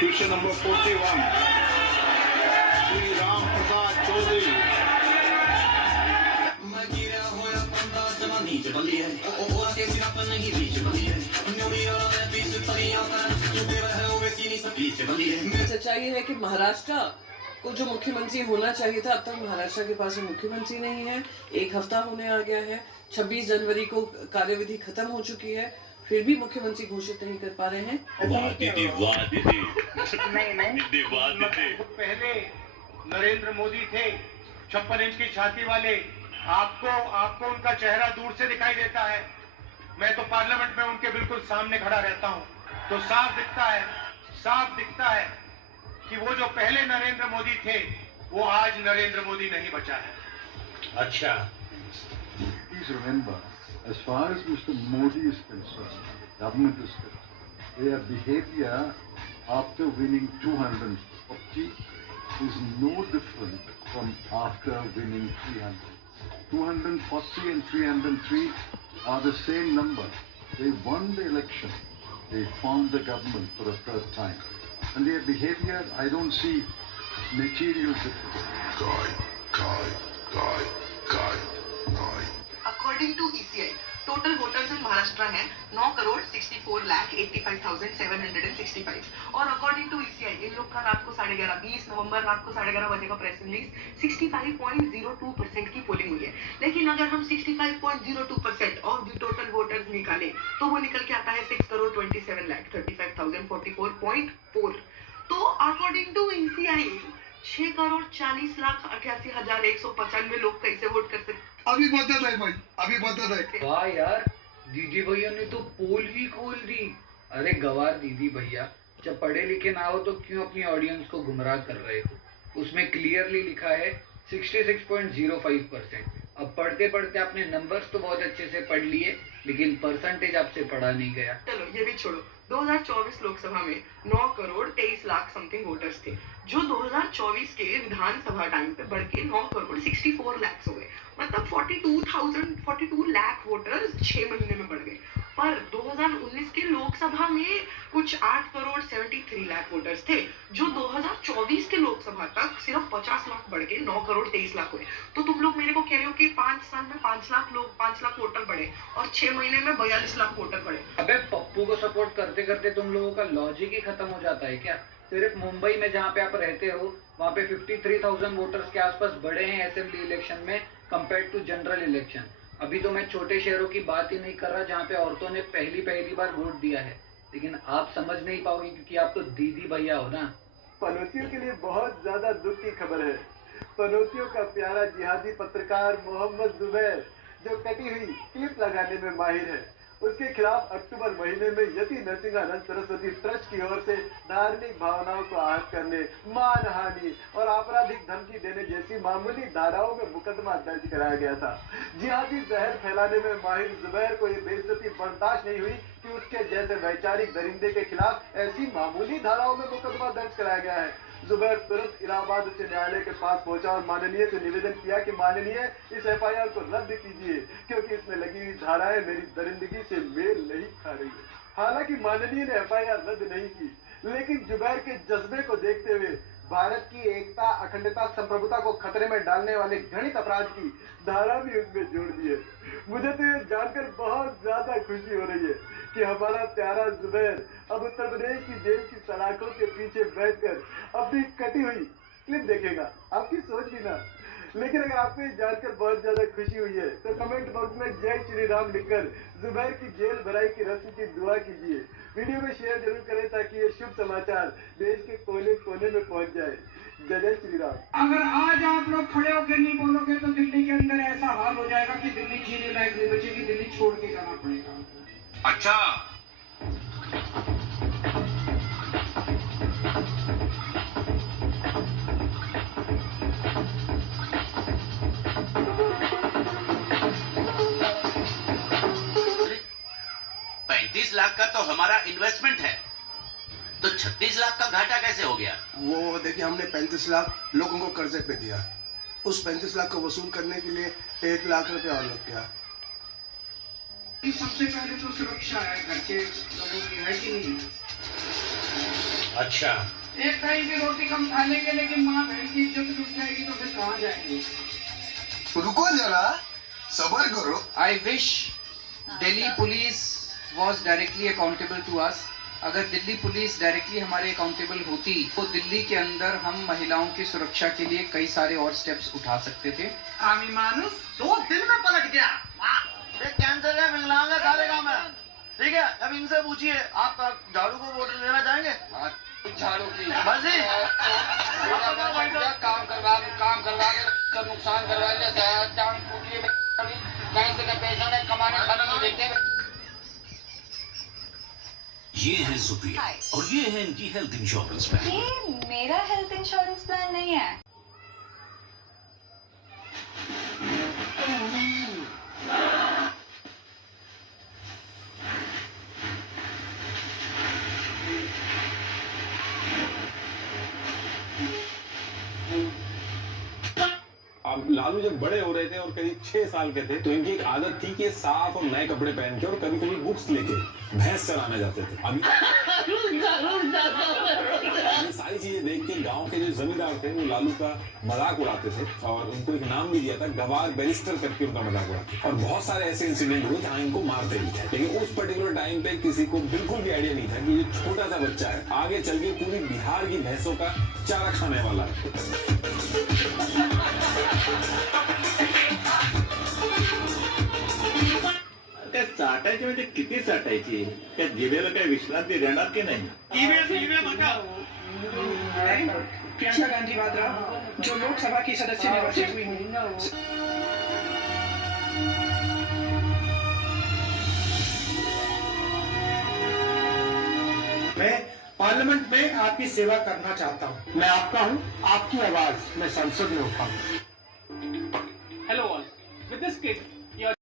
Question number 41. Sri Ram Prasad Chaudhary. सच्चाई है कि महाराष्ट्र को जो मुख्यमंत्री होना चाहिए था, अब तक महाराष्ट्र के पास मुख्यमंत्री नहीं है। एक हफ्ता होने आ गया है, 26 जनवरी को कार्यविधि खत्म हो चुकी है, फिर भी मुख्यमंत्री घोषित नहीं कर पा रहे हैं। पहले नरेंद्र मोदी थे 56 इंच की छाती वाले, आपको उनका चेहरा दूर से दिखाई देता है। मैं तो पार्लियामेंट में उनके बिल्कुल सामने खड़ा रहता हूं, तो साफ दिखता है कि वो जो पहले नरेंद्र मोदी थे वो आज नरेंद्र मोदी नहीं बचा है। अच्छा, please remember, as far as Mr. Modi is concerned, government is concerned, their behavior after winning 240 is no different from after winning 300. 240 and 303 are the same number. They won the election. They formed the government for a third time. And their behavior, I don't see material difference. According to ECI, total voters in Maharashtra हैं 9,64,85,765 और according to ECI इन लोग का रात को 11:30 20 नवंबर रात को 11:30 बजे का प्रेस रिलीज 65.02% की पोलिंग हुई है। लेकिन अगर हम 65.02% ऑफ द टोटल वोटर्स निकालें तो वो निकल के आता है 6,27,35,044.4। तो अकॉर्डिंग टू ECI 6,40,88,195 लोग कैसे वोट कर सकते? अभी बदल है भाई, अभी बदल है। वाह यार, दीदी भैया ने तो पोल भी खोल दी। अरे गवार दीदी भैया, जब पढ़े लिखे ना हो तो क्यों अपनी ऑडियंस को गुमराह कर रहे हो? उसमें क्लियरली लिखा है 66.05%। अब पढ़ते पढ़ते आपने नंबर्स तो बहुत अच्छे से पढ़ लिए, लेकिन परसेंटेज आपसे पढ़ा नहीं गया। चलो ये भी छोड़ो, 2024 लोकसभा में 9,23,00,000 समथिंग वोटर्स थे, जो 2024 के विधानसभा टाइम पे बढ़ के 9,64 लाख हो गए। मतलब 42 लाख वोटर्स 6 महीने में बढ़ गए। पर 2019 के लोकसभा में कुछ 8,73 लाख वोटर्स थे, जो 2024 के लोकसभा तक सिर्फ 50 लाख बढ़ के 9,23,00,000 हुए। तो तुम लोग मेरे को कह रहे हो कि 5 साल में 5 लाख वोटर बढ़े और 6 महीने में 42 लाख वोटर बढ़े। अबे पप्पू को सपोर्ट करते करते तुम लोगों का लॉजिक ही खत्म हो जाता है क्या? सिर्फ मुंबई में जहाँ पे आप रहते हो वहाँ पे 53,000 वोटर्स के आसपास बढ़े हैं असेंबली इलेक्शन में कंपेयर टू जनरल इलेक्शन। अभी तो मैं छोटे शहरों की बात ही नहीं कर रहा जहाँ पे औरतों ने पहली बार वोट दिया है, लेकिन आप समझ नहीं पाओगे क्योंकि आप तो दीदी भैया हो ना। पनौतियों के लिए बहुत ज्यादा दुख की खबर है। पनौतियों का प्यारा जिहादी पत्रकार मोहम्मद जुबैर, जो कटी हुई क्लिप लगाने में माहिर है, उसके खिलाफ अक्टूबर महीने में यति नरसिंहानंद सरस्वती ट्रस्ट की ओर से धार्मिक भावनाओं को आहत करने, मानहानि और आपराधिक धमकी देने जैसी मामूली धाराओं में मुकदमा दर्ज कराया गया था। जिहादी जहर फैलाने में माहिर जुबैर को ये बेइज्जती बर्दाश्त नहीं हुई कि उसके जैसे वैचारिक दरिंदे के खिलाफ ऐसी मामूली धाराओं में मुकदमा दर्ज कराया गया है। जुबैर तुरंत इलाहाबाद उच्च न्यायालय के पास पहुंचा और माननीय से निवेदन किया कि माननीय इस FIR को रद्द कीजिए, क्योंकि इसमें लगी हुई धाराएं मेरी दरिंदगी से मेल नहीं खा रही है। हालांकि माननीय ने FIR रद्द नहीं की, लेकिन जुबैर के जज्बे को देखते हुए भारत की एकता, अखंडता, संप्रभुता को खतरे में डालने वाले घृणित अपराध की धारा भी उसमें जोड़ दी है। मुझे तो ये जानकर बहुत ज्यादा खुशी हो रही है कि हमारा प्यारा जुबैर अब उत्तर प्रदेश की जेल की सलाखों के पीछे बैठकर अपनी कटी हुई क्लिप देखेगा। आपकी सोच भी ना। लेकिन अगर आपको ये जानकर बहुत ज्यादा खुशी हुई है तो कमेंट बॉक्स में जय श्री राम लिखकर जुबैर की जेल भराई की रस्म की दुआ कीजिए। वीडियो में शेयर जरूर करें ताकि ये शुभ समाचार देश के कोने कोने में पहुंच जाए। जय श्री राम। अगर आज आप लोग खड़े होकर नहीं बोलोगे तो दिल्ली के अंदर ऐसा हाल हो जाएगा कि दिल्ली जीने लायक नहीं बचेगी, दिल्ली छोड़ के जाना पड़ेगा। अच्छा, लाख का तो हमारा इन्वेस्टमेंट है, तो 36 लाख का घाटा कैसे हो गया? वो देखिए, हमने 35 लाख लोगों को कर्जे पे दिया, उस 35 लाख को वसूल करने के लिए 1 लाख रुपया और लग गया। सबसे पहले तो सुरक्षा है घर के लोगों की, है कि नहीं? अच्छा, एक टाइम की रोटी कम खा लेंगे लेकिन माँ बहन की इज्जत लुट जाएगी तो फिर कहाँ जाएंगे? रुको जरा, सबर करो। I wish Delhi police was directly accountable to us. अगर दिल्ली पुलिस डायरेक्टली हमारे अकाउंटेबल होती तो दिल्ली के अंदर हम महिलाओं की सुरक्षा के लिए कई सारे और स्टेप्स उठा सकते थे। आमी मानुस 2 दिन में पलट गया। कैंसर है, मिलाऊंगा सारे काम है। ठीक है, अब इनसे पूछिए, आप झाड़ू को वोट देना चाहेंगे? झाड़ू की बस ही काम करवा के नुकसान करवा लिया, कहीं से पैसा नहीं कमाने खाने नहीं देते। ये है सुप्रिया और ये है इनकी हेल्थ इंश्योरेंस प्लान। ये मेरा हेल्थ इंश्योरेंस प्लान नहीं है। अब लालू जब बड़े हो रहे थे और करीब 6 साल के थे तो इनकी एक आदत थी कि साफ और नए कपड़े पहन के और कभी कभी बुक्स लेके भैंस चराने जाते थे। अभी ये सारी चीजें देख के गांव के जो जमींदार थे वो लालू का मजाक उड़ाते थे और उनको एक नाम भी दिया था, गवार बैरिस्टर करके उनका मजाक उड़ाते। और बहुत सारे ऐसे इंसिडेंट हुए जहाँ इनको मारते भी थे, लेकिन उस पर्टिकुलर टाइम पे किसी को बिल्कुल भी आइडिया नहीं था कि ये छोटा सा बच्चा है आगे चल के पूरी बिहार की भैंसों का चारा खाने वाला है। त्या चाटायची म्हणजे किती चाटायची? त्या जिभेला काही विश्रांती देणार की नाही? प्रियंका गांधी वाड्रा जो लोकसभा की सदस्य निर्वाचित हुई हैं। मैं पार्लियामेंट में आपकी सेवा करना चाहता हूँ। मैं आपका हूँ, आपकी आवाज मैं संसद में उठाऊंगा। Hello all. With this kit,